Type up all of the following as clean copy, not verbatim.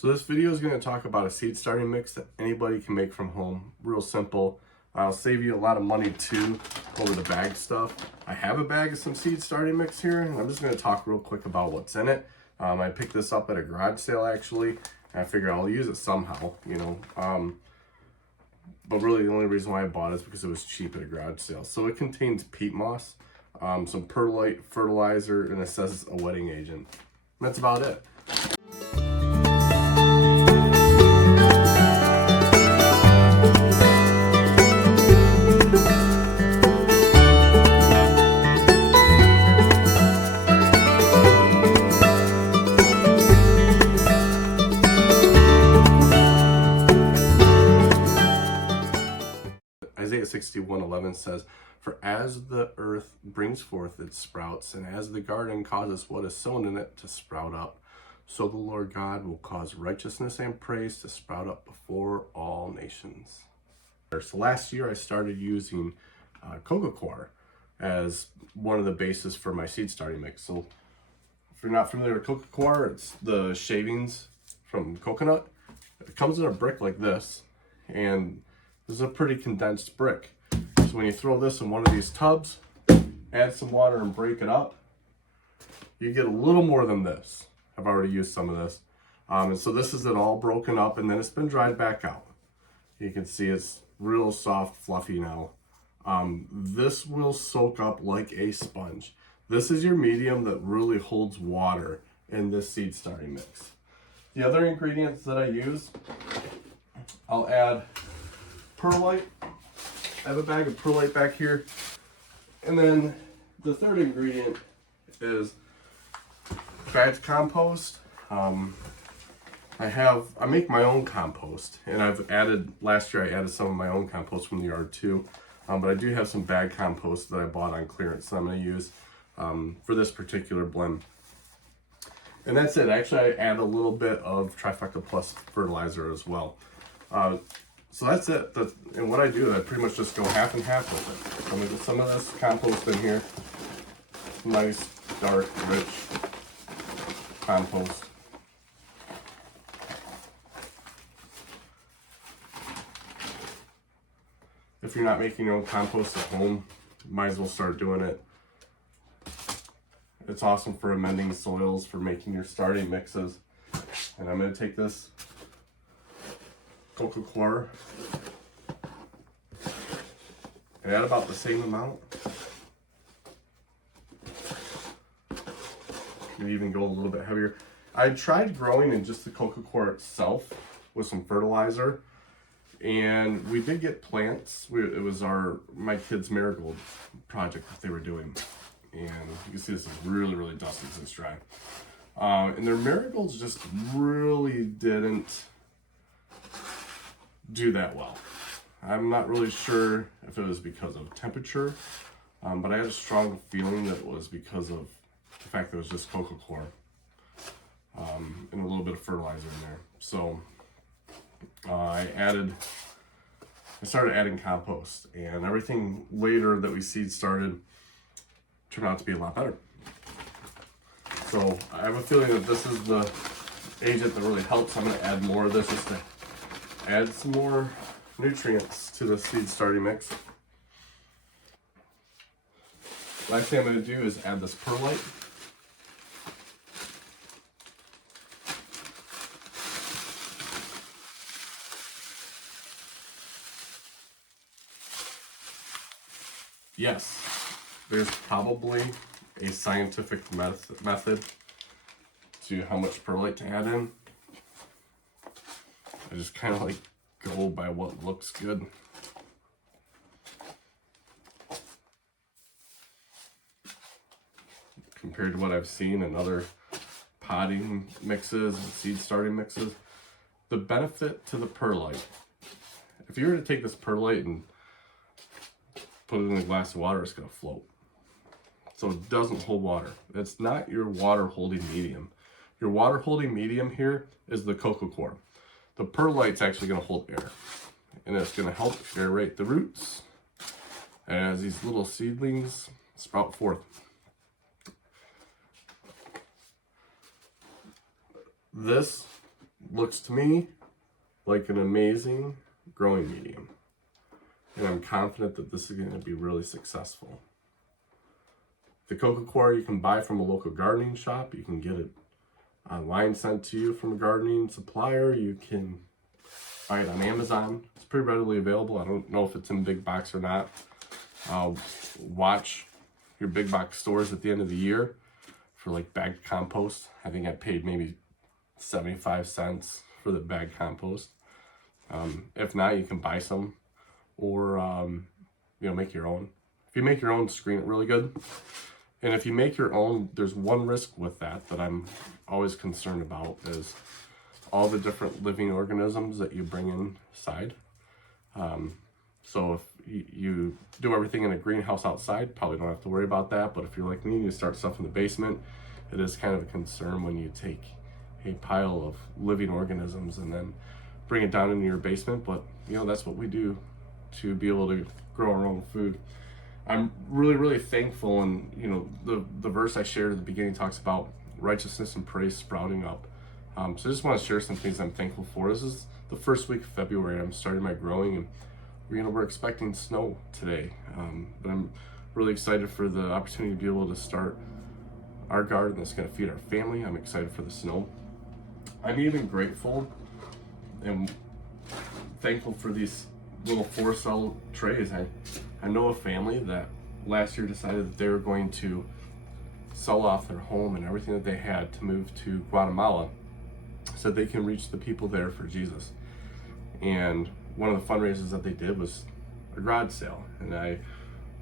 So this video is going to talk about a seed starting mix that anybody can make from home. Real simple. I'll save you a lot of money too over the bag stuff. I have a bag of some seed starting mix here, and I'm just going to talk real quick about what's in it. I picked this up at a garage sale actually, and I figured I'll use it somehow, you know. But really the only reason why I bought it is because it was cheap at a garage sale. So it contains peat moss, some perlite, fertilizer, and it says a wetting agent. And that's about it. Isaiah 61:11 says, "For as the earth brings forth its sprouts, and as the garden causes what is sown in it to sprout up, so the Lord God will cause righteousness and praise to sprout up before all nations." So last year I started using coco coir as one of the bases for my seed starting mix. So if you're not familiar with coco coir, it's the shavings from coconut. It comes in a brick like this, and this is a pretty condensed brick. So when you throw this in one of these tubs, add some water and break it up, you get a little more than this. I've already used some of this. And so this is it all broken up, and then it's been dried back out. You can see it's real soft, fluffy now. This will soak up like a sponge. This is your medium that really holds water in this seed starting mix. The other ingredients that I use, I'll add perlite. I have a bag of perlite back here. And then the third ingredient is bagged compost. I make my own compost, and last year I added some of my own compost from the yard too. But I do have some bag compost that I bought on clearance that I'm going to use for this particular blend. And that's it. Actually, I add a little bit of Trifecta Plus fertilizer as well. So that's it. And what I do, I pretty much just go half and half with it. So I'm going to get some of this compost in here. Nice, dark, rich compost. If you're not making your own compost at home, you might as well start doing it. It's awesome for amending soils, for making your starting mixes. And I'm going to take this coco coir and add about the same amount. Maybe even go a little bit heavier. I tried growing in just the coco coir itself with some fertilizer, and we did get plants. It was my kids' marigold project that they were doing, and you can see this is really dusty since it's dry. And their marigolds just really didn't do that well. I'm not really sure if it was because of temperature, but I had a strong feeling that it was because of the fact that it was just coco coir and a little bit of fertilizer in there. So I started adding compost, and everything later that we seed started turned out to be a lot better. So I have a feeling that this is the agent that really helps. I'm going to add more of this just to add some more nutrients to the seed starting mix. Last thing I'm going to do is add this perlite. Yes, there's probably a scientific method to how much perlite to add in. I just kind of go by what looks good. Compared to what I've seen in other potting mixes and seed starting mixes. The benefit to the perlite, if you were to take this perlite and put it in a glass of water, it's going to float. So it doesn't hold water. It's not your water holding medium. Your water holding medium here is the coco coir. The perlite's actually going to hold air, and it's going to help aerate the roots as these little seedlings sprout forth. This looks to me like an amazing growing medium. And I'm confident that this is going to be really successful. The coco coir you can buy from a local gardening shop. You can get it online sent to you from a gardening supplier. You can buy it on Amazon. It's pretty readily available. I don't know if it's in big box or not. Watch your big box stores at the end of the year for like bagged compost. I think I paid maybe 75 cents for the bagged compost. If not, you can buy some or make your own. If you make your own, screen it really good. And if you make your own, there's one risk with that I'm always concerned about, is all the different living organisms that you bring inside. So if you do everything in a greenhouse outside, probably don't have to worry about that. But if you're like me and you start stuff in the basement, it is kind of a concern when you take a pile of living organisms and then bring it down into your basement. But that's what we do to be able to grow our own food. I'm really, really thankful, and the verse I shared at the beginning talks about righteousness and praise sprouting up. So I just want to share some things I'm thankful for. This is the first week of February. I'm starting my growing, and we're expecting snow today. But I'm really excited for the opportunity to be able to start our garden that's going to feed our family. I'm excited for the snow. I'm even grateful and thankful for these little 4-cell trays. I know a family that last year decided that they were going to sell off their home and everything that they had to move to Guatemala so they can reach the people there for Jesus. And one of the fundraisers that they did was a garage sale. And I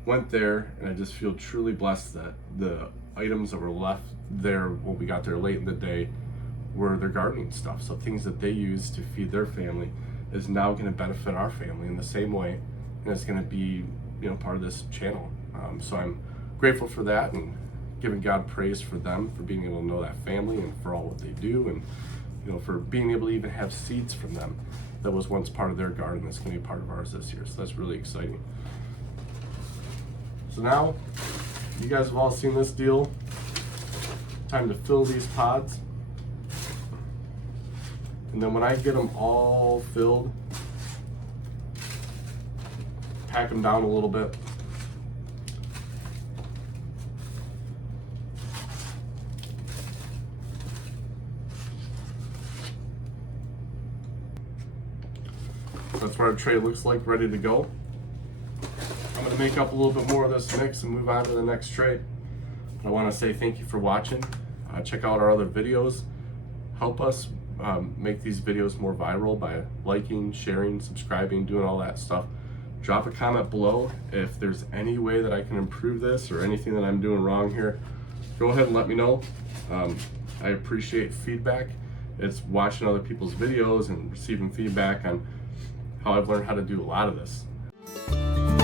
went there, and I just feel truly blessed that the items that were left there when we got there late in the day were their gardening stuff. So things that they use to feed their family is now going to benefit our family in the same way, and it's going to be part of this channel. So I'm grateful for that, and giving God praise for them for being able to know that family and for all what they do, and for being able to even have seeds from them that was once part of their garden that's going to be part of ours this year. So that's really exciting. So now you guys have all seen this deal. Time to fill these pods. And then when I get them all filled, pack them down a little bit. That's what our tray looks like, ready to go. I'm going to make up a little bit more of this mix and move on to the next tray. I want to say thank you for watching. Check out our other videos. Help us make these videos more viral by liking, sharing, subscribing, doing all that stuff. Drop a comment below if there's any way that I can improve this or anything that I'm doing wrong here. Go ahead and let me know. I appreciate feedback. It's watching other people's videos and receiving feedback on how I've learned how to do a lot of this.